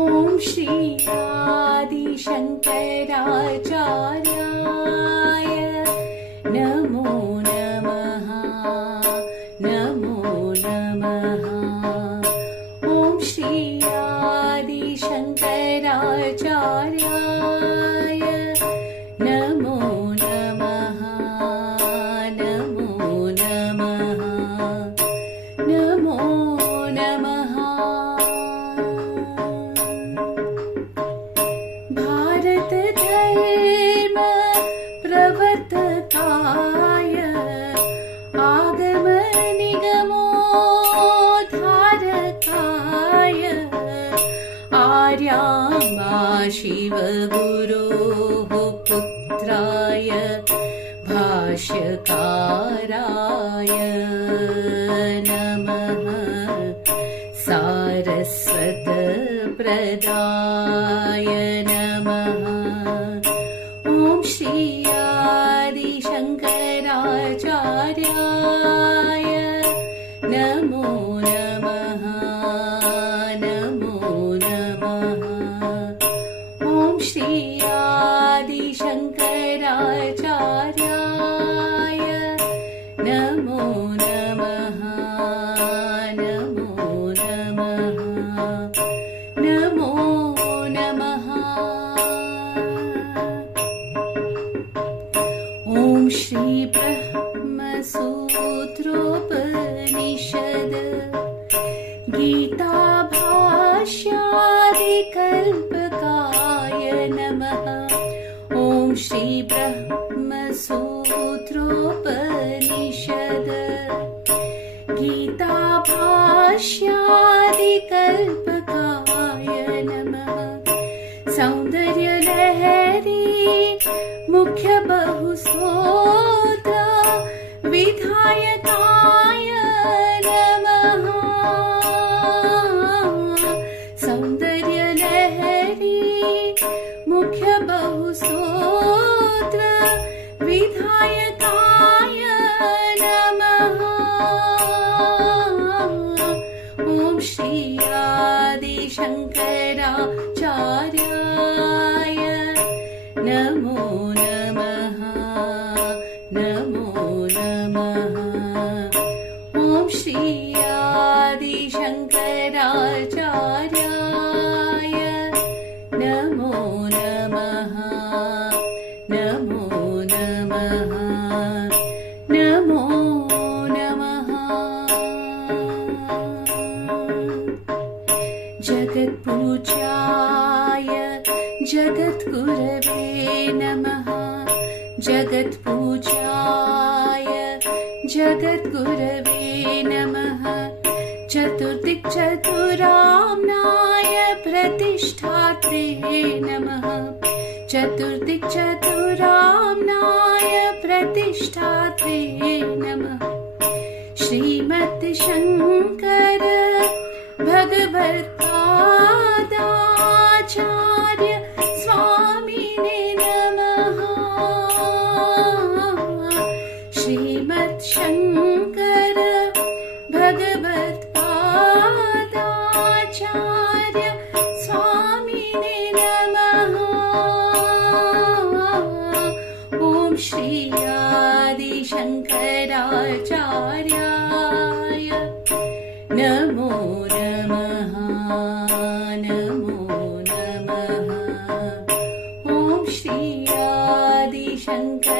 ॐ श्री आदिशङ्कराचार्याय नमो नमः। नमो नमः। ॐ श्री आदिशङ्कराचार्याय नमो नमः। नमो नमः। नमो नमः। भारत धर्म प्रवर्तकाय आगम निगमोद्धारकाय आर्यामा शिव गुरोः पुत्राय भाष्यकाराय नमः। सारस्वत प्रदाय नमः। ॐ श्री आदिशङ्कराचार्याय नमो नमः। नमो नमः। ॐ श्री आदिशङ्कराचार्याय नमो नमः। नमो नमः। नमो नमः। ॐ श्री ब्रह्मसूत्रोपनिषद गीताभाष्यादिकल्पकाय नमः। ॐ श्री ब्रह्मसूत्रोपनिषद गीताभाष्यादिकल्पकाय नमः। सौन्दर्यलहरी मुख्य बहुस्तोत्र विधायकाय नमः। सौन्दर्यलहरी मुख्य बहुस्तोत्र विधायकाय नमः। ॐ श्री आदिशङ्कराचार्याय नमो नमः। नमो नमः। ॐ श्री आदिशङ्कराचार्याय नमो नमः। नमो नमः। नमो नमः। जगत्पूज्याय जगद्गुरवे नमः। जगत्पूज्याय जगद्गुरवे नमः। चतुर्दिक्चतुराम्नाय प्रतिष्ठात्रे नमः। चतुर्दिक्चतुराम्नाय प्रतिष्ठात्रे नमः। श्रीमद्शङ्कर भगवत्पादाचार्य स्वामिने नमः। श्रीमद्शङ्कर भगवत्पादाचार्य स्वामिने नमः। ॐ श्री आदिशङ्कराचार्याय नमो नमः। नमो नमः। ॐ श्री आदिशङ्कर